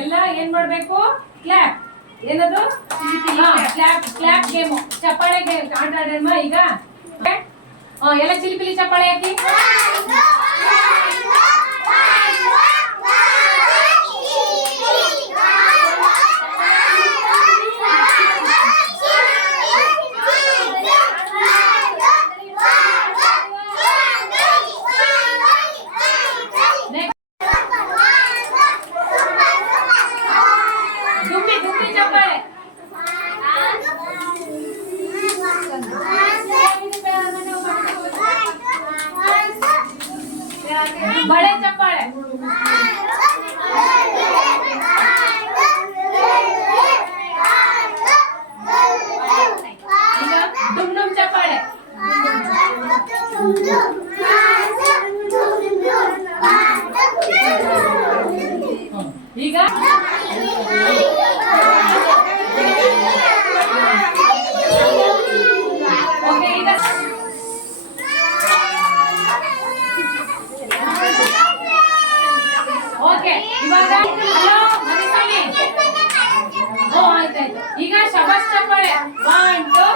ಎಲ್ಲ ಏನ್ ಮಾಡ್ಬೇಕು? ಕ್ಲಾಪ್. ಏನದು? Clap clap game. ಚಪ್ಪಾಳೆ ಗೇಮ್ ಆಟ ಆಡೋಣ ಈಗ. ಎಲ್ಲ ಚಿಲಿಪಿಲಿ ಚಪ್ಪಾಳೆ ಹಾಕಿ. बड़े चप्पल डुम डुम चप्पल ಈಗ ಓಕೆ ಈಗ ಓಕೆ ಇವಾಗ ಹಲೋ ಮರಿಸಾಮಿ ಆಯ್ತಾಯ್ತು ಈಗ ಶಬಾಷ್ ಚಪ್ಪಾಳೆ 1 2